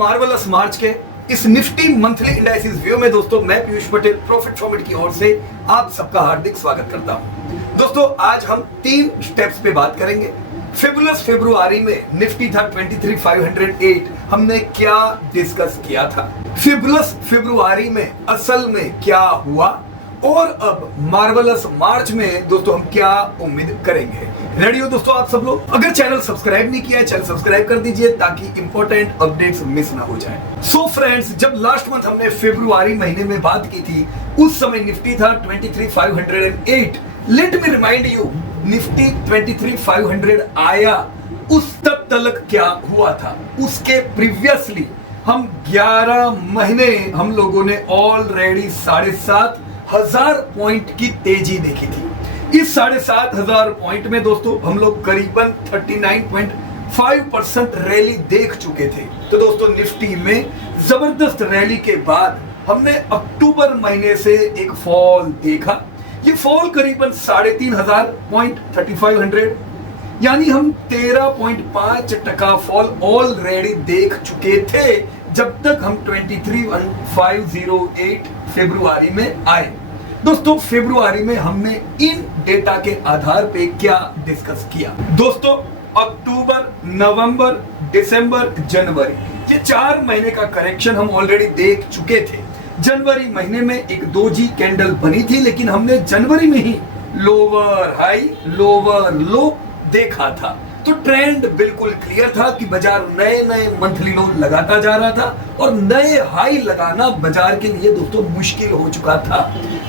Marvellous मार्च के इस Nifty monthly indices view में दोस्तों मैं पीयूष पटेल प्रॉफिट फॉर्मेट की ओर से आप सबका हार्दिक स्वागत करता हूं। दोस्तों आज हम 3 स्टेप्स पे बात करेंगे। फेबुलस फेब्रुआरी में निफ्टी था 23,508। हमने क्या डिस्कस किया था, फेबुलस फेब्रुआरी में असल में क्या हुआ और अब मार्वलस मार्च में दोस्तों हम क्या उम्मीद करेंगे। रेडी हो दोस्तों आप सब लोग? अगर चैनल सब्सक्राइब नहीं किया है चैनल सब्सक्राइब कर दीजिए ताकि इंपॉर्टेंट अपडेट्स मिस ना हो जाए। सो फ्रेंड्स, जब लास्ट मंथ हमने फेब्रुआरी महीने में बात की थी उस समय निफ्टी था 23,508। Let me remind you, Nifty 23,500 आया उस तक तलक क्या हुआ था, उसके प्रीवियसली हम 11 महीने हम लोगों ने ऑलरेडी 7,500 पॉइंट की तेजी देखी थी। इस 7,500 पॉइंट में दोस्तों हम लोग करीबन 39.5% रैली देख चुके थे। तो दोस्तों निफ्टी में जबरदस्त रैली के बाद हमने अक्टूबर महीने से एक फॉल देखा। ये फॉल करीबन 3,500 पॉइंट 3,500, यानी हम 13.5% फॉल ऑलरेडी देख चुके थे जब तक हम 23,508 फरवरी में आए। दोस्तों फेब्रुआरी में हमने इन डेटा के आधार पे क्या डिस्कस किया। दोस्तों अक्टूबर, नवंबर, दिसंबर, जनवरी, ये 4 महीने का करेक्शन हम ऑलरेडी देख चुके थे। जनवरी महीने में एक दोजी कैंडल बनी थी, लेकिन हमने जनवरी में ही लोअर हाई लोअर लो देखा था। तो ट्रेंड बिल्कुल क्लियर था कि बाजार नए नए मंथली लो लगाता जा रहा था और नए हाई लगाना बाजार के लिए दोस्तों मुश्किल हो चुका था।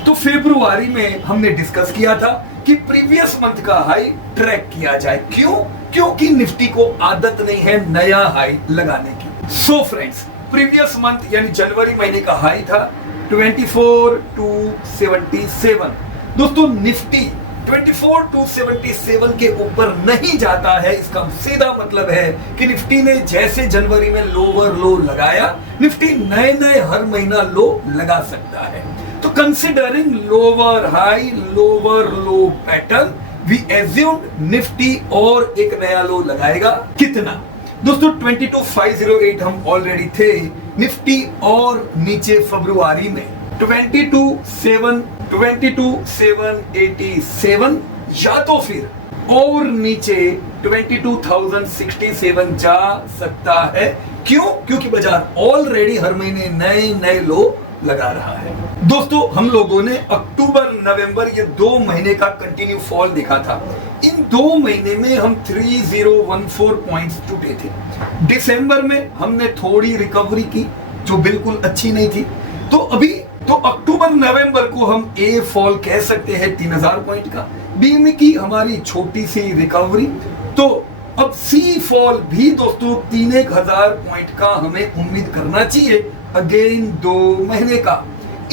तो फरवरी में हमने डिस्कस किया था कि प्रीवियस मंथ का हाई ट्रैक किया जाए। क्यों? क्योंकि निफ्टी को आदत नहीं है नया हाई लगाने की। सो फ्रेंड्स, प्रीवियस मंथ यानी जनवरी महीने का हाई था 24,277। दोस्तों निफ्टी 24,277 के ऊपर नहीं जाता है, इसका सीधा मतलब है कि निफ्टी ने जैसे जनवरी में लोअर लो लगाया, निफ्टी नए नए हर महीना लो लगा सकता है। तो considering lower high lower low pattern, we assume Nifty और एक नया लो लगाएगा। कितना? दोस्तों 22,508 हम ऑलरेडी थे। निफ्टी और नीचे फरवरी में 22,787 या तो फिर और नीचे 22,067 जा सकता है। क्यों? क्योंकि बाजार ऑलरेडी हर महीने नए नए लो लगा रहा है। दोस्तों हम लोगों ने अक्टूबर नवंबर ये 2 महीने का कंटिन्यू फॉल देखा था। इन 2 महीने में हम 3014 पॉइंट्स टूटे थे। दिसंबर में हमने थोड़ी रिकवरी की जो बिल्कुल अच्छी नहीं थी। तो अक्टूबर नवंबर को हम ए फॉल कह सकते हैं 3,000 पॉइंट का, बी में की हमारी छोटी सी रिकवरी। तो अब सी फॉल भी दोस्तों 3,000 पॉइंट का हमें उम्मीद करना चाहिए अगेन 2 महीने का।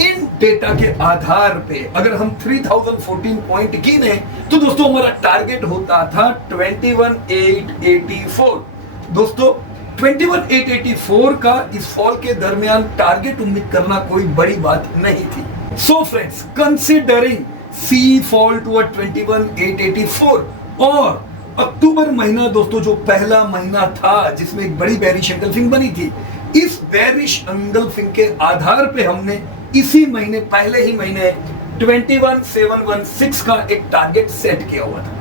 इन डेटा के आधार पे अगर हम 3,014 पॉइंट गिने तो दोस्तों हमारा टारगेट होता था 21,884। दोस्तों 21,884 का इस फॉल के दरमियान टारगेट उम्मीद करना कोई बड़ी बात नहीं थी। So friends, considering see fall to 21,884 और अक्टूबर महीना दोस्तों जो पहला महीना था जिसमें एक बड़ी बेरिश एंगल्फिंग बनी थी, इस बेरिश एंगल्फिंग के आधार पे हमने इसी महीने पहले ही महीने 21,716 का एक टारगेट सेट किया हुआ था।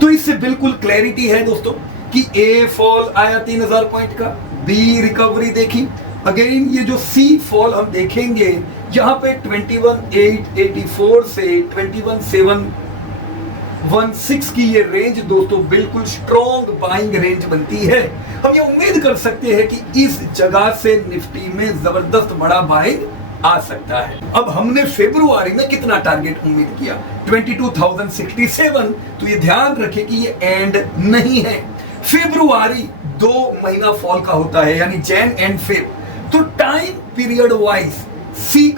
तो इससे बिल्कुल क्लैरिटी है दोस्तों कि ए फॉल आया 3,000 पॉइंट का, बी रिकवरी देखी, अगेन ये जो सी फॉल हम देखेंगे यहाँ पे 21,884 से 21,716 की ये रेंज दोस्तों बिल्कुल स्ट्रॉन्ग बाइंग रेंज बनती है। हम ये उम्मीद कर सकते हैं कि इस जगह से निफ्टी में जबरदस्त बड़ा बाइंग आ सकता है। अब हमने फरवरी में कितना टारगेट उम्मीद किया? 22,067। तो ये ध्यान रखें कि ये एंड नहीं है। फरवरी 2 महीना फॉल का होता है, यानी जैन एंड फेब। तो टाइम पीरियड वाइज सी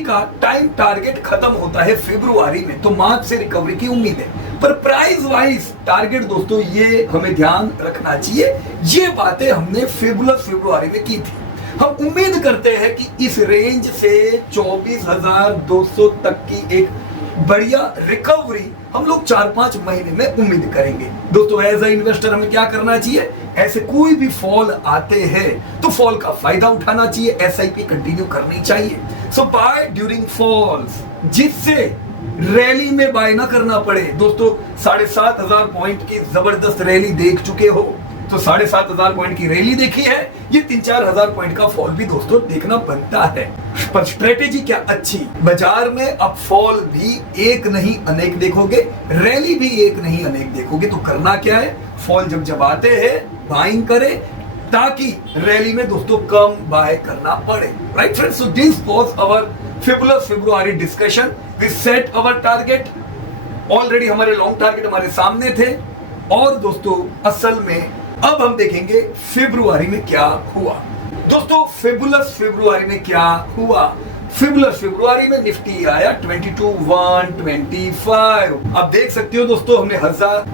का टाइम टारगेट खत्म होता है फरवरी में, तो मार्च से रिकवरी की उम्मीद है। पर प्राइस वाइज टारगेट दोस्तों ये हमें ध्यान रखना चाहिए। ये बातें हमने फरवरी में की थी। हम उम्मीद करते हैं कि इस रेंज से 24,200 तक की एक बढ़िया रिकवरी हम लोग 4-5 महीने में उम्मीद करेंगे। दोस्तों एज ए इन्वेस्टर हमें क्या करना चाहिए, ऐसे कोई भी फॉल आते हैं तो फॉल का फायदा उठाना चाहिए, एसआईपी कंटिन्यू करनी चाहिए। सो बाय ड्यूरिंग फॉल्स, जिससे रैली में बाय ना करना पड़े। दोस्तों 7,500 पॉइंट की जबरदस्त रैली देख चुके हो, तो 7,500 पॉइंट की रैली देखी है, ये 3-4 हजार पॉइंट का फॉल भी दोस्तों देखना बनता है। पर स्ट्रेटेजी क्या अच्छी, बाजार में अब फॉल भी एक नहीं अनेक देखोगे, रैली भी एक नहीं अनेक देखोगे। तो करना क्या है, फॉल जब आते हैं बाइंग करें, ताकि रैली में दोस्तों कम बाय करना पड़े। Right friends, so this was our fabulous February discussion. We set our target, already हमारे लॉन्ग टारगेट हमारे सामने थे। और दोस्तों असल में अब हम देखेंगे फरवरी में क्या हुआ। दोस्तों फेबुलस फरवरी में क्या हुआ, फेबुलस फरवरी में निफ्टी आया 22,125। अब देख सकते हो दोस्तों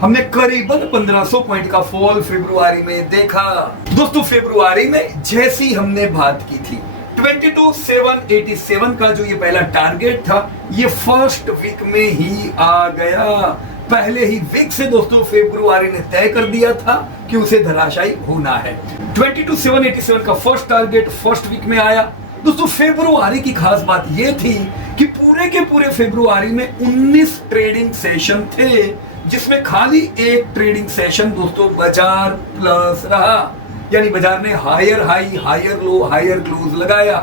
हमने करीबन 1500 पॉइंट का फॉल फरवरी में देखा। दोस्तों फरवरी में जैसी हमने बात की थी 22,787 का जो ये पहला टारगेट था, ये फर्स्ट वीक में ही आ गया। पहले ही वीक से दोस्तों फरवरी ने तय कर दिया था कि उसे धराशायी होना है। 22,787 का फर्स्ट टारगेट फर्स्ट वीक में आया। दोस्तों फरवरी की खास बात यह थी कि पूरे के पूरे फरवरी में 19 ट्रेडिंग सेशन थे, जिसमें खाली एक ट्रेडिंग सेशन दोस्तों बाजार प्लस रहा, यानी बाजार ने higher high, higher low, higher close लगाया।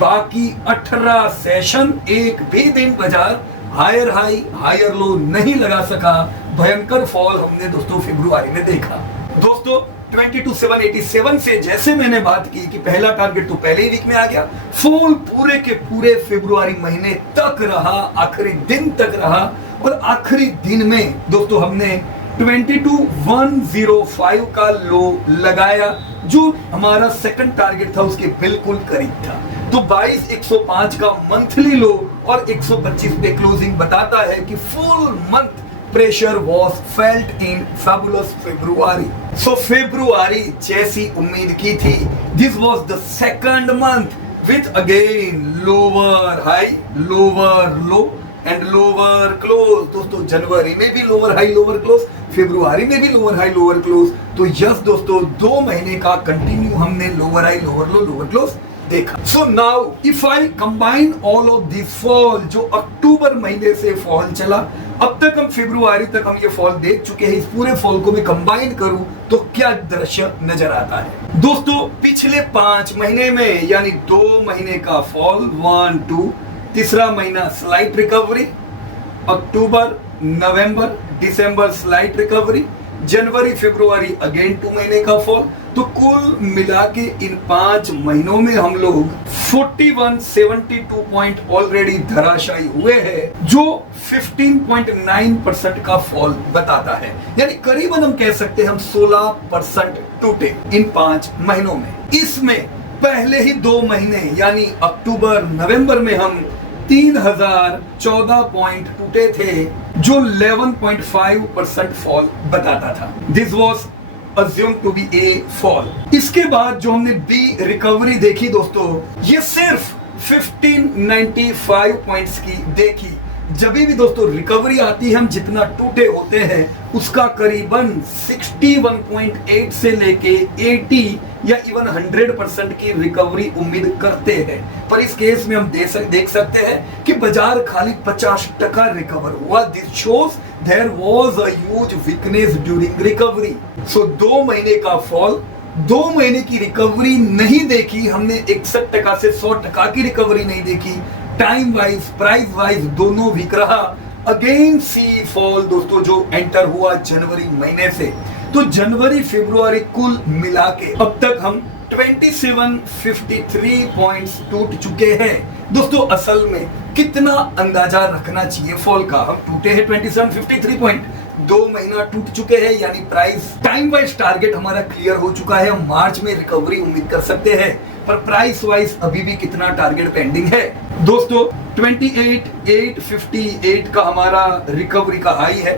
बाकी 18 सेशन एक भी दिन बाजार हायर हाई, हायर लो नहीं लगा सका। भयंकर फॉल हमने दोस्तों फरवरी में देखा। दोस्तों 22,787 से जैसे मैंने बात की कि पहला टारगेट तो पहले ही वीक में आ गया, फॉल पूरे के पूरे फरवरी महीने तक रहा, आखिरी दिन तक रहा। और आखिरी दिन में दोस्तों हमने 22,105 का लो लगाया, जो हमारा सेकंड टारगेट था उसके बिल्कुल करीब था। तो 22,105 का मंथली लो और 125 पे क्लोजिंग बताता है कि full month pressure was felt in fabulous February. So February जैसी उम्मीद की थी, this was the second month with again lower high, lower low and lower close. दोस्तों जनवरी में भी lower high, lower close, फरवरी में भी lower high, lower close। तो यस दोस्तों 2 महीने का कंटिन्यू हमने lower high, lower low, lower close देखा। So now if I combine all of these fall, जो अक्टूबर महीने से फॉल चला, अब तक हम फरवरी तक हम ये फॉल देख चुके हैं, इस पूरे फॉल को मैं कंबाइन करूं तो क्या दृश्य नजर आता है। दोस्तों पिछले 5 महीने में यानी 2 महीने का फॉल 1, 2, तीसरा महीना स्लाइट रिकवरी, अक्टूबर, नवंबर, दिसंबर स्लाइट रिकवरी, जनवरी, फरवरी अगेन 2 महीने का फॉल। तो कुल मिला के इन 5 महीनों में हम लोग 4172 पॉइंट ऑलरेडी धराशायी हुए हैं, जो 15.9% का फॉल बताता है। यानी करीबन हम कह सकते हैं हम 16% टूटे इन 5 महीनों में। इसमें पहले ही 2 महीने यानी अक्टूबर, नवंबर में हम 3014 पॉइंट टूटे थे, जो 11.5% फॉल बताता था। This was assumed to be a fall। इसके बाद जो हमने बी रिकवरी देखी दोस्तों, ये सिर्फ 1595 पॉइंट्स की देखी। जब भी दोस्तों रिकवरी आती है, हम जितना टूटे होते हैं उसका करीबन 61.8 से लेके 80 या इवन 100% की रिकवरी उम्मीद करते हैं। पर इस केस में हम देख सकते हैं कि बाजार खाली 50% रिकवर हुआ। This shows there was a huge weakness during recovery. So 2 महीने का फॉल, 2 महीने की रिकवरी नहीं देखी हमने, 61% से 100% की रिकवरी नहीं देखी। टाइम वाइज, प्राइस वाइज दोनों वीक रहा। अगेन सी फॉल दोस्तों जो एंटर हुआ जनवरी महीने से। तो जनवरी फरवरी कुल मिला के अब तक हम 2753 पॉइंट्स टूट चुके हैं। दोस्तों असल में कितना अंदाजा रखना चाहिए फॉल का, हम टूटे हैं 2753 पॉइंट, 2 महीना टूट चुके हैं, यानी प्राइस टाइम वाइज टारगेट हमारा क्लियर हो चुका है। हम मार्च में रिकवरी उम्मीद कर सकते हैं, पर प्राइस वाइज अभी भी कितना टारगेट पेंडिंग है दोस्तों। 28,858 का हमारा रिकवरी का हाई है।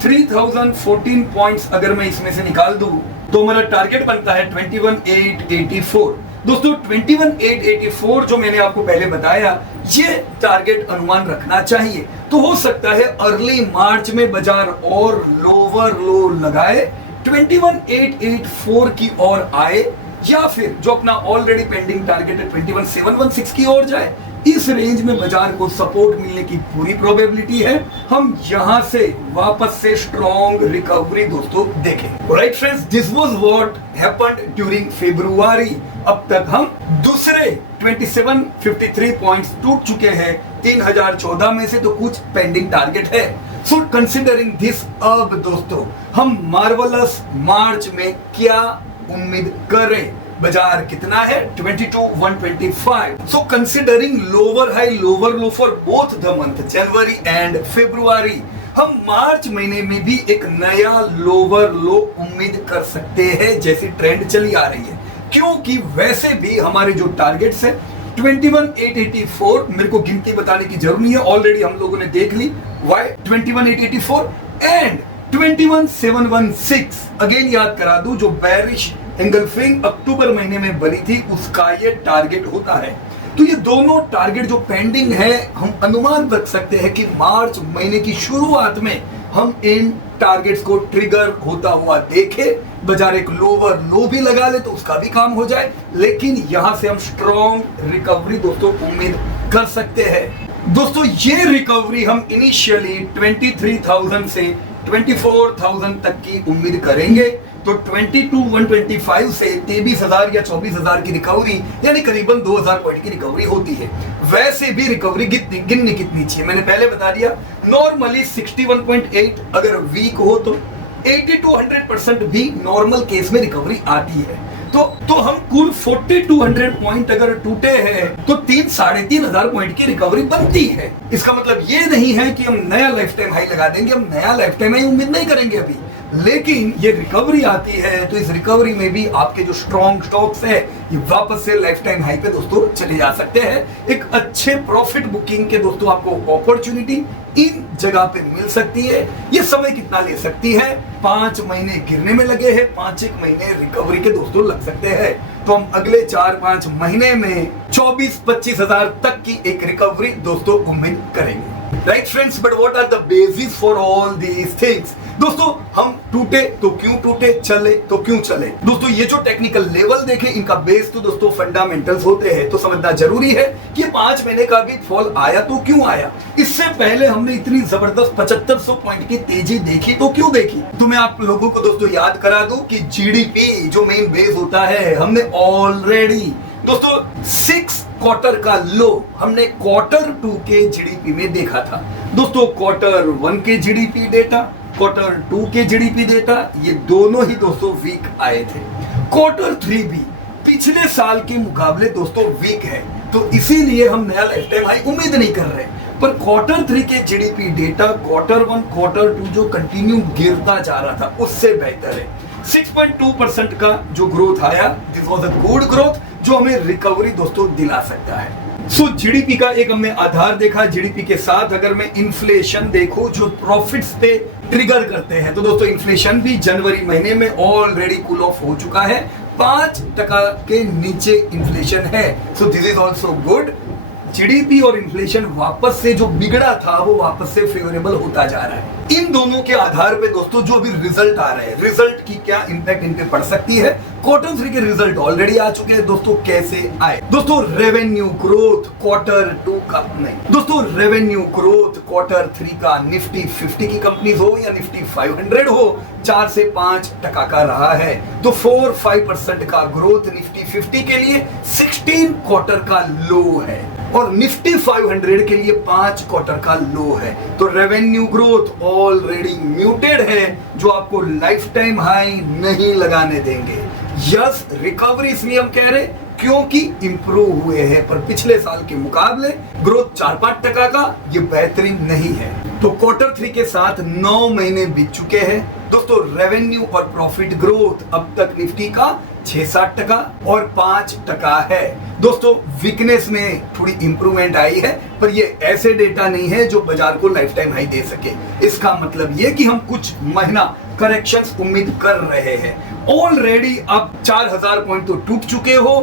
3014 पॉइंट्स अगर मैं इसमें से निकाल दूं तो हमारा टारगेट बनता है 21,884। दोस्तों 21,884 जो मैंने आपको पहले बताया, ये टारगेट अनुमान रखना चाहिए। तो हो सकता है अर्ली मार्च में बाजार और लोअर लो लगाए 21,884 की ओर आए, या फिर जो अपना ऑलरेडी पेंडिंग टारगेट है 21,716 की ओर जाए। इस रेंज में बाजार को सपोर्ट मिलने की पूरी प्रोबेबिलिटी है। हम यहां से वापस से स्ट्रॉन्ग रिकवरी दोस्तों देखें। Right friends, this was what happened during February. अब तक हम दूसरे 2753 पॉइंट्स टूट चुके हैं 3014 में से, तो कुछ पेंडिंग टारगेट है। सो कंसिडरिंग दिस, अब दोस्तों हम मार्वलस मार्च में क्या उम्मीद करें? बाजार कितना है? 22,125। So considering lower high lower low for both the month January and February, हम मार्च महीने में भी एक नया लोअर लो उम्मीद कर सकते हैं, जैसी ट्रेंड चली आ रही है। क्योंकि वैसे भी हमारे जो टारगेट्स है 21,884, मेरे को गिनती बताने की जरूरत नहीं है, ऑलरेडी हम लोगों ने देख ली। वाई 21,884 एंड 21,716 अगेन याद करा दूं, जो बेरिश एंगल्फिंग अक्टूबर महीने में बनी थी, उसका ये टारगेट होता है। तो ये दोनों टारगेट जो पेंडिंग है, हम अनुमान रख सकते हैं कि मार्च महीने की शुरुआत में हम इन टारगेट्स को ट्रिगर होता हुआ देखे। बाजार एक लोअर लो भी लगा ले तो उसका भी काम हो जाए, लेकिन यहां से हम स्ट्रॉन्ग रिकवरी दोस्तों उम्मीद कर सकते हैं। दोस्तों ये रिकवरी हम इनिशियली 23,000 से 24,000 तक की उम्मीद करेंगे। तो 22,125 से 23,000 या 24,000 की रिकवरी, यानी करीबन 2,000 पॉइंट की रिकवरी होती है। वैसे भी रिकवरी गिननी कितनी चाहिए, मैंने पहले बता दिया। नॉर्मली 61.8 अगर वीक हो तो 80 to 100% भी नॉर्मल केस में रिकवरी आती है। तो हम कुल 4200 पॉइंट अगर टूटे हैं तो 3,500 पॉइंट की रिकवरी बनती है। इसका मतलब ये नहीं है कि हम नया लाइफ टाइम हाई लगा देंगे, हम नया लाइफ टाइम हाई उम्मीद नहीं करेंगे अभी, लेकिन ये रिकवरी आती है तो इस रिकवरी में भी आपके जो स्ट्रॉन्ग स्टॉक्स है ये वापस से लाइफ टाइम हाई पे दोस्तों चले जा सकते हैं। एक अच्छे प्रॉफिट बुकिंग के दोस्तों आपको अपॉर्चुनिटी इन जगह पे मिल सकती है। ये समय कितना ले सकती है? 5 महीने गिरने में लगे हैं, 5-1 महीने रिकवरी के दोस्तों लग सकते हैं। तो हम अगले 4-5 महीने में 24-25 हजार तक की एक रिकवरी दोस्तों उम्मीद करेंगे। Right friends, but what are the basis for all these things? दोस्तों हम टूटे तो क्यों टूटे, चले तो क्यों चले? दोस्तों ये जो टेक्निकल लेवल देखे, इनका बेस तो दोस्तों फंडामेंटल्स होते हैं। तो समझना जरूरी है कि 5 महीने का भी फॉल आया तो क्यों आया। इससे पहले हमने इतनी जबरदस्त 7500 पॉइंट की तेजी देखी तो क्यों देखी? तो मैं आप लोगों को दोस्तों याद करा दूं कि जीडीपी जो मेन बेस होता है, हमने ऑलरेडी दोस्तों 6 क्वार्टर का लो हमने Q2 के जीडीपी में देखा था। दोस्तों Q1 के जीडीपी डेटा, Q2 के जीडीपी डेटा, ये दोनों ही दोस्तों वीक आए थे। Q3 भी पिछले साल के मुकाबले दोस्तों वीक है, तो इसीलिए हम नया लाइफ टाइम हाई उम्मीद नहीं कर रहे। पर Q3 के जीडीपी डेटा Q1, Q2 जो कंटिन्यू गिरता जा रहा था उससे बेहतर है। 6.2% का जो ग्रोथ आया, this was a good growth जो हमें रिकवरी दोस्तों दिला सकता है। सो जीडीपी का एक हमने आधार देखा। जीडीपी के साथ अगर मैं इन्फ्लेशन देखूं जो प्रॉफिट्स पे ट्रिगर करते हैं, तो दोस्तों इन्फ्लेशन भी जनवरी महीने में ऑलरेडी कूल ऑफ हो चुका है, 5% के नीचे इन्फ्लेशन है। सो this is also good. GDP और इन्फ्लेशन वापस से जो बिगड़ा था वो वापस से फेवरेबल होता जा रहा है। इन दोनों के आधार पे दोस्तों जो भी रिजल्ट आ रहे हैं, रिजल्ट की क्या इंपैक्ट इन पे पड़ सकती है। Q3 के रिजल्ट ऑलरेडी आ चुके हैं दोस्तों। कैसे आए? दोस्तों रेवेन्यू ग्रोथ Q2 का नहीं, दोस्तों रेवेन्यू ग्रोथ Q3 का निफ्टी 50 की कंपनीज हो या निफ्टी 500 हो, 4 से 5% का रहा है। तो 4-5% का ग्रोथ निफ्टी 50 के लिए 16 क्वार्टर का लो है और निफ्टी 500 के लिए 5 क्वार्टर का लो है। तो रेवेन्यू ग्रोथ ऑलरेडी म्यूटेड है, जो आपको लाइफ टाइम हाई नहीं लगाने देंगे। यस, रिकवरी इसलिए हम कह रहे क्योंकि इंप्रूव हुए हैं, पर पिछले साल के मुकाबले ग्रोथ 4-5% का ये बेहतरीन नहीं है। तो Q3 के साथ 9 महीने बीत चुके हैं दोस्तों। रेवेन्यू और प्रॉफिट ग्रोथ अब तक निफ्टी का 6-7% और 5% है। दोस्तों वीकनेस में थोड़ी इंप्रूवमेंट आई है, पर ये ऐसे डेटा नहीं है जो बाजार को लाइफ टाइम हाई दे सके। इसका मतलब ये कि हम कुछ महीना करेक्शंस उम्मीद कर रहे हैं। ऑलरेडी अब 4,000 पॉइंट तो टूट चुके हो,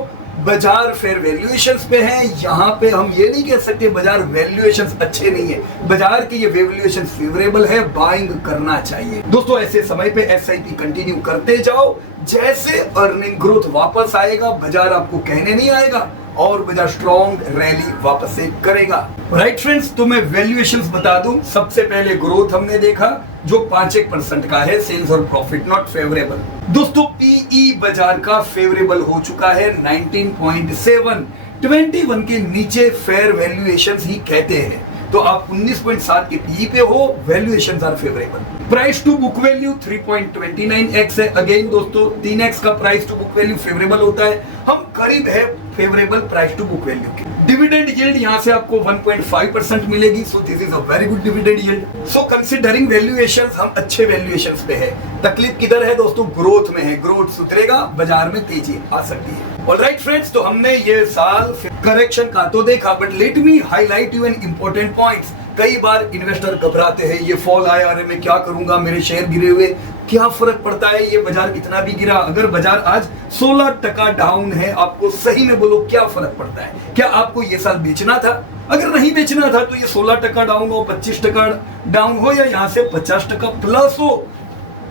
बाजार फेयर वैल्यूएशंस पे है। यहाँ पे हम ये नहीं कह सकते बाजार वैल्यूएशंस अच्छे नहीं है, बाजार के ये वैल्यूएशन फेवरेबल है, बाइंग करना चाहिए। दोस्तों ऐसे समय पे एसआईपी कंटिन्यू करते जाओ, जैसे अर्निंग ग्रोथ वापस आएगा बाजार आपको कहने नहीं आएगा और बाजार स्ट्रॉन्ग रैली वापस से करेगा। राइट फ्रेंड्स, तो मैं वैल्यूएशंस बता दूं। सबसे पहले ग्रोथ हमने देखा जो 5% का है, सेल्स और प्रॉफिट नॉट फेवरेबल। दोस्तों पीई बाजार का फेवरेबल हो चुका है 19.7, 21 के नीचे फेयर वैल्यूएशंस ही कहते हैं। तो आप 19.7 के पीई पे हो, valuations are favourable. Price to book value 3.29x है। अगेन दोस्तों 3x का price to book value favourable होता है, हम करीब है favourable price to book value के। डिविडेंड यील्ड यहाँ से आपको 1.5% मिलेगी, so this is a very good dividend yield. So considering valuations हम अच्छे वैल्यूएशंस पे है। तकलीफ किधर है दोस्तों? ग्रोथ में है। ग्रोथ सुधरेगा, बाजार में तेजी आ सकती है। ऑलराइट फ्रेंड्स, तो हमने ये साल करेक्शन का तो देखा, but let me highlight you an important points. कई बार इन्वेस्टर घबराते हैं, ये फॉल आया, अरे मैं क्या करूंगा, मेरे शेयर गिरे हुए, क्या फर्क पड़ता है, ये बाजार कितना भी गिरा। अगर बाजार आज 16% डाउन है, आपको सही में बोलो क्या फर्क पड़ता है? क्या आपको ये साल बेचना था? अगर नहीं बेचना था तो ये 16% डाउन हो, 25% डाउन हो या यहाँ से 50% प्लस हो,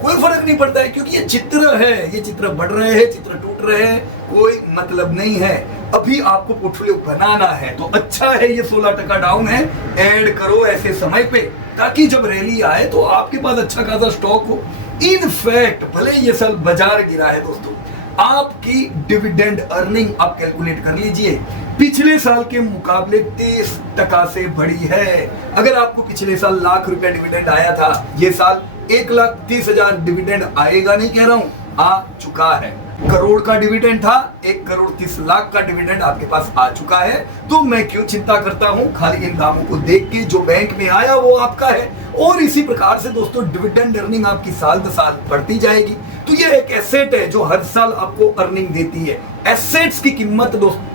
कोई फर्क नहीं पड़ता है, क्योंकि ये चित्र है, ये चित्र बढ़ रहे हैं, चित्र टूट रहे हैं, कोई मतलब नहीं है। अभी आपको पोर्टफोलियो बनाना है तो अच्छा है ये 16% डाउन है, ऐड करो ऐसे समय पे, ताकि जब रैली आए तो आपके पास अच्छा खासा स्टॉक हो। इनफैक्ट भले ये साल बाजार गिरा है दोस्तों, आपकी डिविडेंड अर्निंग आप कैलकुलेट कर लीजिए, पिछले साल के मुकाबले 30% से बढ़ी है। अगर आपको पिछले साल लाख रुपया डिविडेंड आया था, ये साल 1,30,000 डिविडेंड आएगा, नहीं कह रहा हूं, आ चुका है। करोड़ का डिविडेंड था, 1,30,00,000 का डिविडेंड आपके पास आ चुका है। तो मैं क्यों चिंता करता हूं? खाली इन कामों को देख के जो बैंक में आया वो आपका है। और इसी प्रकार से दोस्तों डिविडेंड अर्निंग आपकी साल दर साल बढ़ती जाएगी। तो ये एक एसेट है जो हर साल आपको अर्निंग देती है। एसेट्स की कीमत दोस्तों,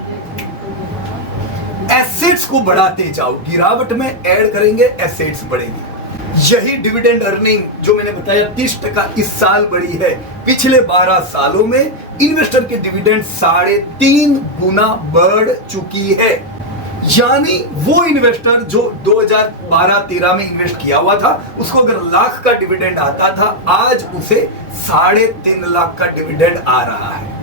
एसेट्स को बढ़ाते जाओ, गिरावट में ऐड करेंगे, एसेट्स बढ़ेगी। यही डिविडेंड अर्निंग जो मैंने बताया 30% इस साल बढ़ी है। पिछले 12 सालों में इन्वेस्टर के डिविडेंड 3.5 गुना बढ़ चुकी है। यानी वो इन्वेस्टर जो 2012-13 में इन्वेस्ट किया हुआ था, उसको अगर लाख का डिविडेंड आता था, आज उसे 3.5 लाख का डिविडेंड आ रहा है।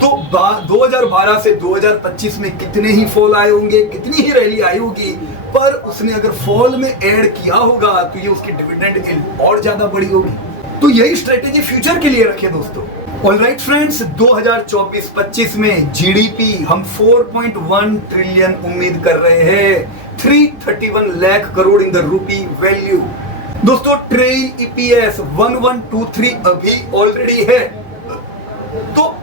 तो 2012 से 2025 में कितने ही फॉल आए होंगे, कितनी ही रैली आई होगी, पर उसने अगर फॉल में ऐड किया होगा तो ये उसकी डिविडेंड और ज्यादा बड़ी होगी। तो यही स्ट्रेटेजी फ्यूचर के लिए रखे दोस्तों। ऑलराइट फ्रेंड्स, 2024-25 में जीडीपी हम 4.1 ट्रिलियन उम्मीद कर रहे हैं, 331 lakh crore in the rupee value. दोस्तों ट्रेल ईपीएस 1123 अभी ऑलरेडी है। तो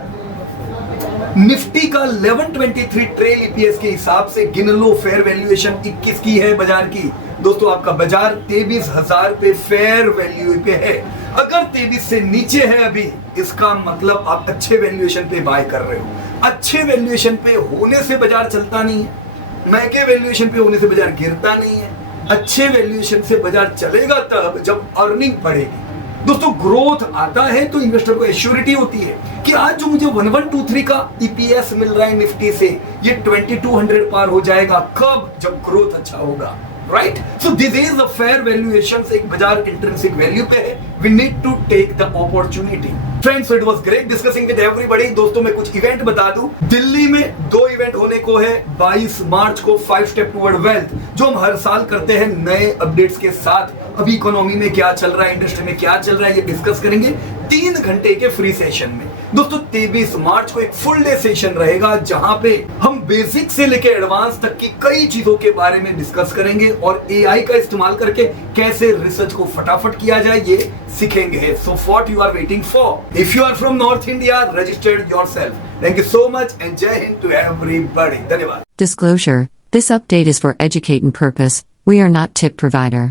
निफ्टी का 1123 ट्रेल ईपीएस के हिसाब से गिन लो, फेयर वैल्यूएशन 21 की है बाजार की। दोस्तों आपका बाजार 23,000 पे फेयर वैल्यू पे है। अगर 23 से नीचे है अभी, इसका मतलब आप अच्छे वैल्यूएशन पे बाय कर रहे हो। अच्छे वैल्यूएशन पे होने से बाजार चलता नहीं है, महंगे वैल्यूएशन पे होने से बाजार गिरता नहीं है। अच्छे वैल्यूएशन से बाजार चलेगा तब जब अर्निंग बढ़ेगी। दोस्तों ग्रोथ आता है तो इन्वेस्टर को एश्योरिटी होती है कि आज जो मुझे 1123 का ईपीएस मिल रहा है निफ्टी से, ये 2200 पार हो जाएगा। कब? जब ग्रोथ अच्छा होगा। Right, so this is a fair valuation. एक बाजार इंट्रिंसिक वैल्यू पे है, we need to take the opportunity. Friends, it was great discussing with everybody. दोस्तों मैं कुछ इवेंट बता दूं, दिल्ली में 2 इवेंट होने को है। 22 मार्च को 5 स्टेप टुवर्ड वेल्थ, जो हम हर साल करते हैं नए अपडेट्स के साथ। अभी इकोनॉमी में क्या चल रहा है, इंडस्ट्री में क्या चल रहा है, ये डिस्कस करेंगे 3 घंटे के फ्री सेशन में। दोस्तों 23 मार्च को एक फुल डे सेशन रहेगा, जहां पे हम बेसिक से लेकर एडवांस तक की कई चीजों के बारे में डिस्कस करेंगे और एआई का इस्तेमाल करके कैसे रिसर्च को फटाफट किया जाए ये सीखेंगे। So what you are waiting for? If you are from north India, registered yourself. Thank you so much and Jai Hind to everybody. धन्यवाद। Disclosure: This update is for educating purpose. We are not tip provider.